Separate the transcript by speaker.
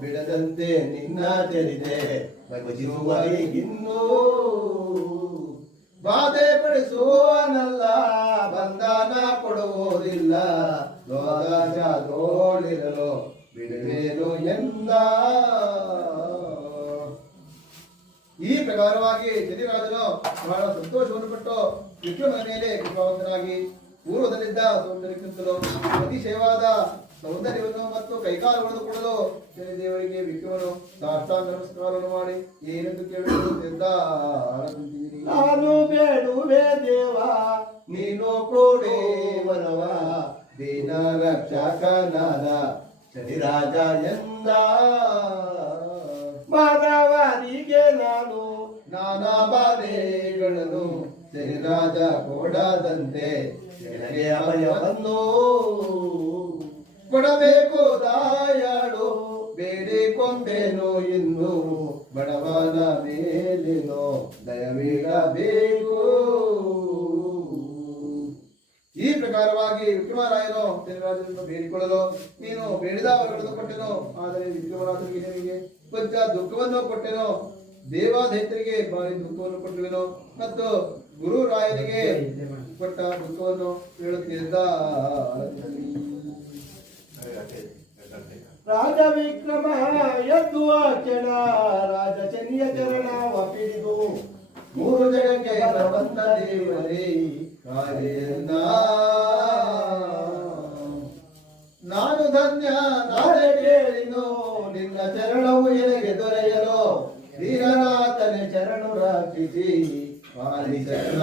Speaker 1: ಬಿಡದಂತೆ ನಿನ್ನ ಚರಿತೆ ಇನ್ನೂ. ಬಾಧೆ ಪಡಿಸುವನಲ್ಲ ಬಂಧನ ಕೊಡುವುದಿಲ್ಲ ತೋಳಿರಲು ಬಿಡುವೇನು ಎಂದ. ಈ ಪ್ರಕಾರವಾಗಿ ಜನಿರಾಜನು ಬಹಳ ಸಂತೋಷವನ್ನು ಪಟ್ಟು ವಿಕ್ರಮನ ಮೇಲೆ ಕೃಪಾವಂತನಾಗಿ ಪೂರ್ವದಲ್ಲಿದ್ದ ಸೌಂದರ್ಯಕ್ಕಿಂತಲೂ ಅತಿಶಯವಾದ ಸೌಂದರ್ಯವನ್ನು ಮತ್ತು ಕೈಕಾಲುಗಳನ್ನು ಕೊಡಲು ಶನಿದೇವರಿಗೆ ವಿಕ್ರಮನು ಸಾಷ್ಟಾಂಗ ನಮಸ್ಕಾರವನ್ನು ಮಾಡಿ, ಏನೆಂದು ಕೇಳಲು ಸಿದ್ಧ
Speaker 2: ನಾನು ಬೇಡುವೆ ದೇವ,
Speaker 1: ನೀನು ಕೊಡೆ ವರವ, ದೀನ ರಕ್ಷಕನಾದ ಶನಿರಾಜ ಎಂದ.
Speaker 2: ಮಾನವರಿಗೆ ನಾನು
Speaker 1: ನಾನಾ ಬಾಧೆಗಳನ್ನು, ಶನಿರಾಜ ಕೊಡದಂತೆ, ನನಗೆ ಅಭಯವನ್ನು. ಕೊಡಬೇಕು ದಾಯಾಳು ಬೇಡಿಕೊಂಡೇನು ಇನ್ನು? ಬಡವನ ಮೇಲಿನೋ ದಯವಿಡಬೇಕು ಈ ಪ್ರಕಾರವಾಗಿ ವಿಕ್ರಮರಾಯನು ದೇವರಾಜನನ್ನು ಬೇಡಿಕೊಳ್ಳಲು, ನೀನು ಬೇಡಿದ ವರಗಳನ್ನು ಕೊಟ್ಟೆನು, ಆದರೆ ವಿಕ್ರಮರಾಜನಿಗೆ ನಿನಗೆ ಕೊಂಚ ದುಃಖವನ್ನು ಕೊಟ್ಟೆನು. ದೇವಾದೈತರಿಗೆ ಭಾರಿ ದುಃಖವನ್ನು ಕೊಟ್ಟುವೆನು ಮತ್ತು ಗುರು ರಾಯನಿಗೆ ಕೊಟ್ಟ ದುಃಖವನ್ನು ಹೇಳುತ್ತಿದ್ದ.
Speaker 2: ರಾಜ ವಿಕ್ರಮ ಎದ್ದು ಕ್ಷಣ ರಾಜ ಶನಿಯ ಚರಣ ಒಪ್ಪಿಡಿದು.
Speaker 1: ಮೂರು ಜಗಕ್ಕೆ ಬಂದ ದೇವರೇ ಕಾರ್ಯನ್ನ ನಾನು ಧನ್ಯ, ನಾಳೆ ಕೇಳಿನು, ನಿನ್ನ ಚರಣವು ಎನಗೆ ದೊರೆಯಲು. ವೀರನಾಥನ ಚರಣು ರಕ್ಷಿಸಿ ಪಾಲಿಸಲ್ಲ